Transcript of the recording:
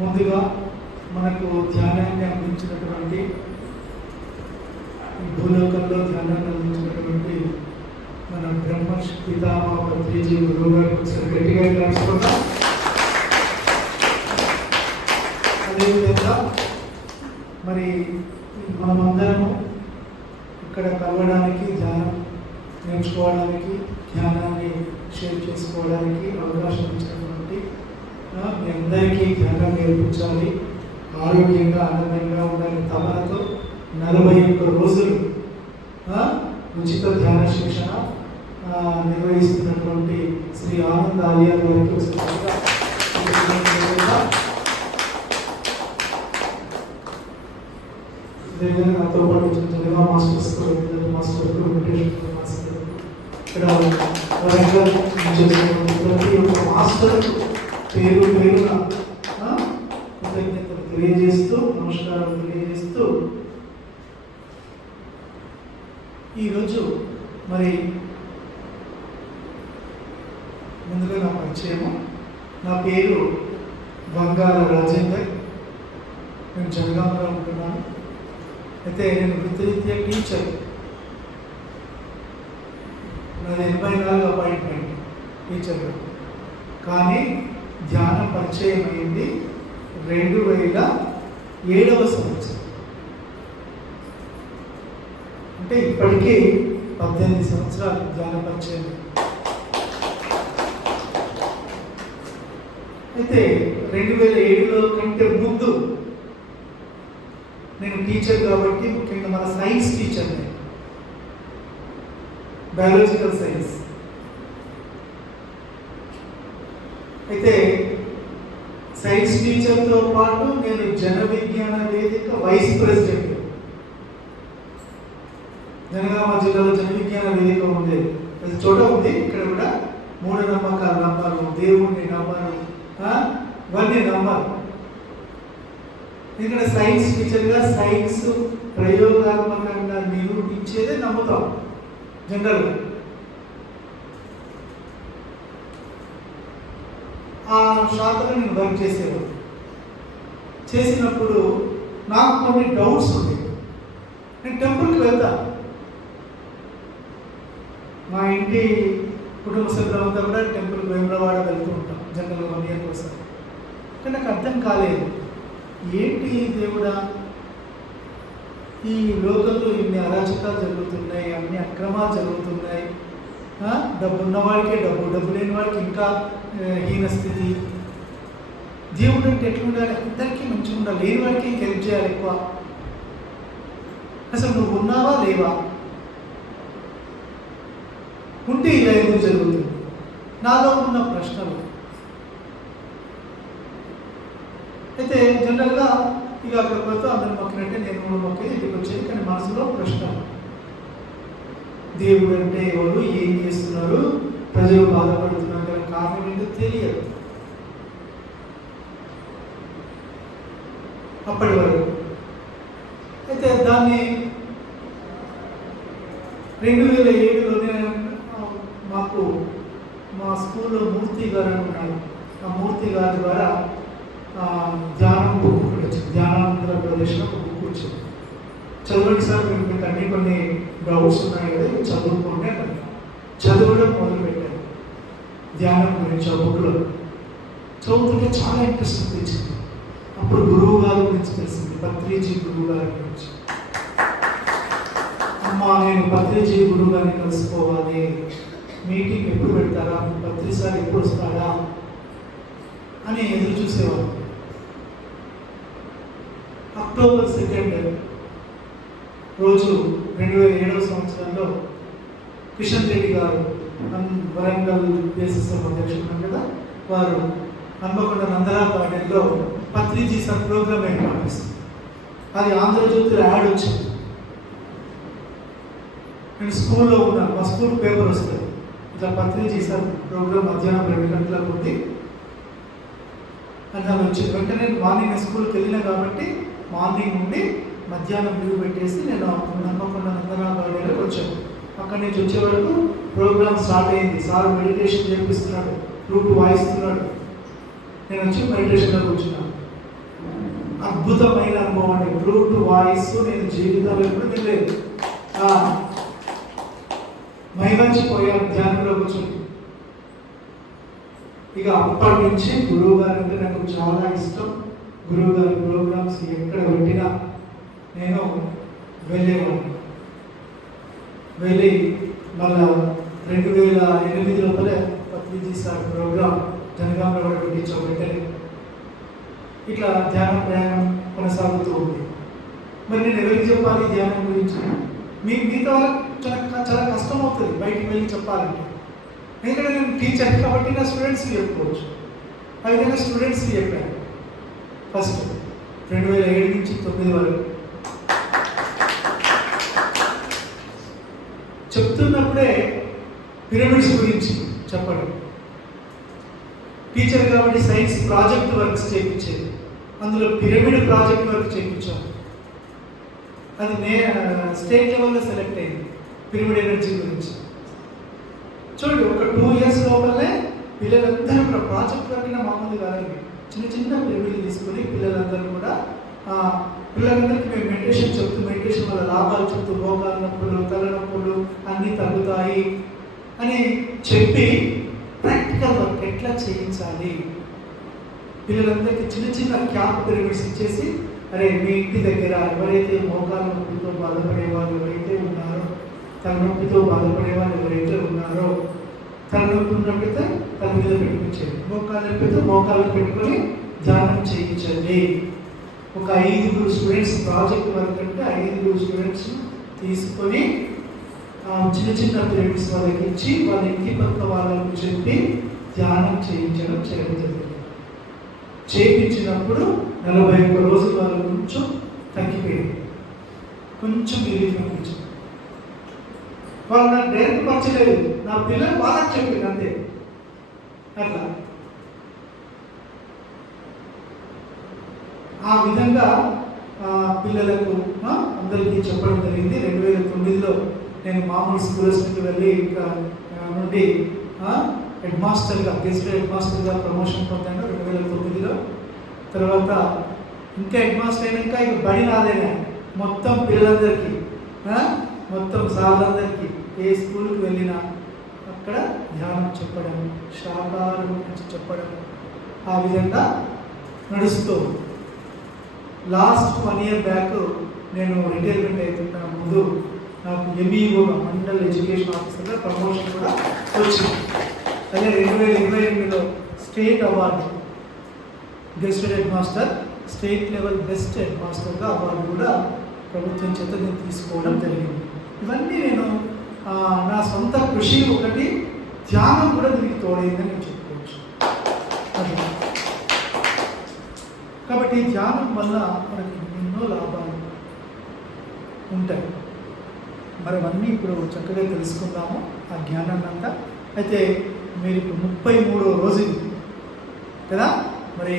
ముందుగా మనకు ధ్యానాన్ని అందించినటువంటి భూలోకంలో ధ్యానాన్ని అందించినటువంటి మన బ్రహ్మర్షి పితామహ పత్రిజీ గురువు గారికి ఒకసారి గట్టిగా రాసుకుంటాం. అదేవిధంగా మరి మనమందరము ఇక్కడ కలవడానికి, ధ్యానం నేర్చుకోవడానికి, ధ్యానాన్ని షేర్ చేసుకోవడానికి అవకాశం ఇచ్చినటువంటి మీ అందరికీ ధ్యానం నేర్పించాలి, ఆరోగ్యంగా ఆనందంగా ఉండాలి. తమతో 41 రోజులు ఉచిత ధ్యాన శిక్షణ నిర్వహిస్తున్నటువంటి శ్రీ ఆనంద్ ఆలియా గారికి నాతో పాటు జనగా మాస్టర్స్ మాస్టర్ వెంకటేశ్వర మాస్టర్ ఇక్కడ వరంగల్ ప్రతి ఒక్క మాస్టర్ పేరు పేరున కృతజ్ఞతలు తెలియజేస్తూ, నమస్కారం తెలియజేస్తూ ఈరోజు మరి ముందుగా నా పరిచయము. నా పేరు బంగాల రాజేందర్. నేను జనగామలో ఉంటున్నాను. అయితే నేను వృత్తిరీత్యా టీచర్. నాది 84 అపాయింట్మెంట్ టీచర్గా. కానీ ధ్యానం పరిచయం అయింది 2007వ సంవత్సరం. అంటే ఇప్పటికీ 18 సంవత్సరాలు ధ్యాన పరిచయం. అయితే 2007లో కంటే ముందు నేను టీచర్ కాబట్టి, ముఖ్యంగా మన సైన్స్ టీచర్, బయాలజికల్ సైన్స్. అయితే సైన్స్ టీచర్తో పాటు నేను జన విజ్ఞాన వేదిక వైస్ ప్రెసిడెంట్. జనగామ జిల్లాలో జన విజ్ఞాన వేదిక ఉంది, ప్రతి చోట ఉంది. ఇక్కడ కూడా మూఢనమ్మకాలు నమ్మరు, దేవుణ్ణి నమ్మరు, ఇవన్నీ నమ్మరు. ఇక్కడ సైన్స్ టీచర్గా సైన్స్ ప్రయోగాత్మకంగా నిరూపించేదే నమ్ముతాం జనరల్గా. ఆ శాఖలో నేను వర్క్ చేసినప్పుడు నాకు కొన్ని డౌట్స్ ఉండేవి. నేను టెంపుల్కి వెళ్తాను, మా ఇంటి కుటుంబ సభ్యులంతా కూడా టెంపుల్కి వేములవాడ వెళ్తూ ఉంటాం జనరల్గా 1 year కోసం. కానీ నాకు అర్థం కాలేదు, ఏంటి దేవుడా, ఈ లోకంలో ఇన్ని అరాచకాలు జరుగుతున్నాయి, అన్ని అక్రమాలు జరుగుతున్నాయి. డబ్బు ఉన్నవాడికే డబ్బు లేని వాడికి ఇంకా హీన స్థితి. దేవుడు అంటే ఎట్లుండాలి? అందరికీ మంచిగా ఉండాలి, లేని వాడికి హెల్ప్ చేయాలి ఎక్కువ. అసలు నువ్వు ఉన్నావా లేవా? ఉంటే ఇలా ఎందుకు జరుగుతుంది? నాలో ఉన్న ప్రశ్నలు. అయితే జనరల్గా ఇక అక్కడ పోతే అందరు మొక్కినట్టే నేను కూడా మొక్కేది, ఇంటికి వచ్చేది. కానీ మనసులో ప్రశ్న, దేవుడు అంటే ఎవరు, ఏం చేస్తున్నారు, ప్రజలు బాధపడుతున్నారు కదా, కారణం ఏంటో తెలియదు అప్పటి వరకు. అయితే దాన్ని 2007లోనే మాకు మా స్కూల్లో మూర్తి గారు అని ఉన్నారు. ఆ మూర్తి గారి ద్వారా ధ్యానం బుక్ వచ్చింది, ధ్యానానంతర ప్రదేశంలో ఒక బుక్ వచ్చింది. చదవండి సార్, మీకు అన్ని కొన్ని డౌట్స్ ఉన్నాయి కదా, చదువుకోండి అని చదవడం మొదలుపెట్టాను. ధ్యానం గురించి ఆ బుక్లో చదువుతుంటే చాలా ఇంట్రెస్ట్ అనిపించింది. అప్పుడు గురువు గారి గురించి తెలిసింది, పత్రిజీ గురువు గారి గురించి. అమ్మ, నేను పత్రిజీ గురువు గారిని కలుసుకోవాలి, మీటింగ్ ఎప్పుడు పెడతారా, పత్రి సార్ ఎప్పుడు వస్తాడా అని ఎదురు చూసేవాళ్ళు. అక్టోబర్ 2 రోజు 2007వ సంవత్సరంలో కిషన్ రెడ్డి గారు, వరంగల్ దేశం అధ్యక్షుడు కదా, వారు హన్మకొండ నందరా గార్డెన్లో పత్రిజీ సార్ ప్రోగ్రామ్ ఏర్పాటు చేస్తారు. అది ఆంధ్రజ్యోతిలో యాడ్ వచ్చింది. నేను స్కూల్లో ఉన్నాను, మా స్కూల్ పేపర్ వస్తుంది, ఇట్లా పత్రిజీ సార్ ప్రోగ్రామ్ మధ్యాహ్నం 2 గంటలకు ఉంది అని దాన్ని వచ్చింది. వెంటనే మార్నింగ్ నేను స్కూల్కి వెళ్ళినా కాబట్టి మార్నింగ్ నుండి మధ్యాహ్నం లీవ్ పెట్టేసి నేను హన్మకొండ నందనా గార్డెన్లోకి వచ్చాను. అక్కడి నుంచి వచ్చే వరకు ప్రోగ్రామ్ స్టార్ట్ అయింది. సార్ మెడిటేషన్ చేపిస్తున్నాడు, ఫ్లూట్ వాయిస్తున్నాడు. నేను వచ్చి మెడిటేషన్లో కూర్చున్నాను. అద్భుతమైన అనుభవం అండి. ఫ్లూట్ వాయిస్ నేను జీవితంలో ఎప్పుడు వినలేదు. మైమర్చిపోయాను ధ్యానంలో కూర్చొని. ఇక అప్పటి నుంచి గురువు గారు అంటే నాకు చాలా ఇష్టం. గురువు గారి ప్రోగ్రామ్స్ ఎక్కడ పెట్టినా నేను వెళ్ళేవాడిని. వెళ్ళి మళ్ళా 2008 లోపలే పత్రిజీ సార్ ప్రోగ్రామ్ జనగాంలో కూడా పెట్టించబెట్టాను. ఇట్లా ధ్యాన ప్రయాణం కొనసాగుతూ ఉంది. మరి నేను ఎవరికి చెప్పాలి ధ్యానం గురించి? మీతో చాలా కష్టం అవుతుంది బయటికి వెళ్ళి చెప్పాలంటే. ఎందుకంటే నేను టీచర్ కాబట్టి నా స్టూడెంట్స్కి చెప్పుకోవచ్చు. ఆ విధంగా స్టూడెంట్స్కి చెప్పాను. ఫస్ట్ 2007 నుంచి 2009 వరకు చెప్తున్నప్పుడే పిరమిడ్స్ గురించి చెప్పడం. టీచర్ కాబట్టి సైన్స్ ప్రాజెక్ట్ వర్క్స్ చేయించేది. అందులో పిరమిడ్ ప్రాజెక్ట్ వర్క్ చేయించాం. అది స్టేట్ లెవెల్లో సెలెక్ట్ అయింది పిరమిడ్ ఎనర్జీ గురించి. చూడండి, ఒక 2 years లోపలనే పిల్లలందరూ కూడా ప్రాజెక్ట్ వర్క్ మామూలు కాదండి. చిన్న చిన్న పిరమిడ్లు తీసుకొని పిల్లలందరూ కూడా పిల్లలందరికీ మేము మెడిటేషన్ చెప్తూ, మెడిటేషన్ వల్ల లాభాలు చెప్తూ, మోకాలు నొప్పులు, తలనొప్పులు అన్నీ తగ్గుతాయి అని చెప్పి ప్రాక్టికల్ వర్క్ ఎట్లా చేయించాలి, పిల్లలందరికీ చిన్న చిన్న క్యాంప్ పిరమిడ్స్ ఇచ్చేసి, అరే మీ ఇంటి దగ్గర ఎవరైతే మోకాల నొప్పితో బాధపడే వాళ్ళు ఎవరైతే ఉన్నారో, తలనొప్పితో బాధపడే వాళ్ళు ఎవరైతే ఉన్నారో, తలనొప్పి ఉన్నప్పుడైతే తల మీద పెట్టించండి, మోకాలు నొప్పితో మోకాలు పెట్టుకొని ధ్యానం చేయించండి. ఒక 5 స్టూడెంట్స్ ప్రాజెక్ట్ వర్క్ అంటే 5 స్టూడెంట్స్ తీసుకొని చిన్న చిన్న పిరమిడ్స్ వాళ్ళకి ఇచ్చి వాళ్ళ ఇంటి పక్క వాళ్ళకు చెప్పి ధ్యానం చేయడం జరిగింది. చేయించినప్పుడు 41 రోజుల వాళ్ళ కొంచెం తగ్గిపోయింది, కొంచెం రిలీఫ్ అనిపించింది. వాళ్ళు నాకు డైరెక్ట్ పంచలేదు, నా పిల్లలు వాళ్ళకి చెప్పింది అంతే. అట్లా ఆ విధంగా పిల్లలకు అందరికీ చెప్పడం జరిగింది. 2009లో నేను మామూలు స్కూల్స్ నుండి వెళ్ళి ఇంకా నుండి హెడ్ మాస్టర్గా, గెస్ట్ హెడ్ మాస్టర్గా ప్రమోషన్ పొందాను 2009లో. తర్వాత ఇంకా హెడ్ మాస్టర్ అయినాక ఇక బడి నాదేనా మొత్తం పిల్లలందరికీ, మొత్తం సార్లందరికీ ఏ స్కూల్కి వెళ్ళినా అక్కడ ధ్యానం చెప్పడం, శాకాహారం గురించి చెప్పడం, ఆ విధంగా నడుస్తూ లాస్ట్ 1 year బ్యాక్ నేను రిటైర్మెంట్ అవుతున్న ముందు నాకు ఎంఈఓగా, మండల్ ఎడ్యుకేషన్ ఆఫీసర్గా ప్రమోషన్ కూడా వచ్చింది. అదే 2022లో state award, guest head master, state level best head మాస్టర్గా అవార్డు కూడా ప్రభుత్వం చేత నేను తీసుకోవడం జరిగింది. ఇవన్నీ నేను నా సొంత కృషి, ఒకటి ధ్యానం కూడా దీనికి తోడైందని నేను చెప్పుకోవచ్చు. కాబట్టి ధ్యానం వల్ల మనకి ఎన్నో లాభాలు ఉంటాయి. మరి అవన్నీ ఇప్పుడు చక్కగా తెలుసుకుందాము ఆ జ్ఞానాన్ని అంతా. అయితే మీరు ఇప్పుడు 33వ రోజు కదా, మరి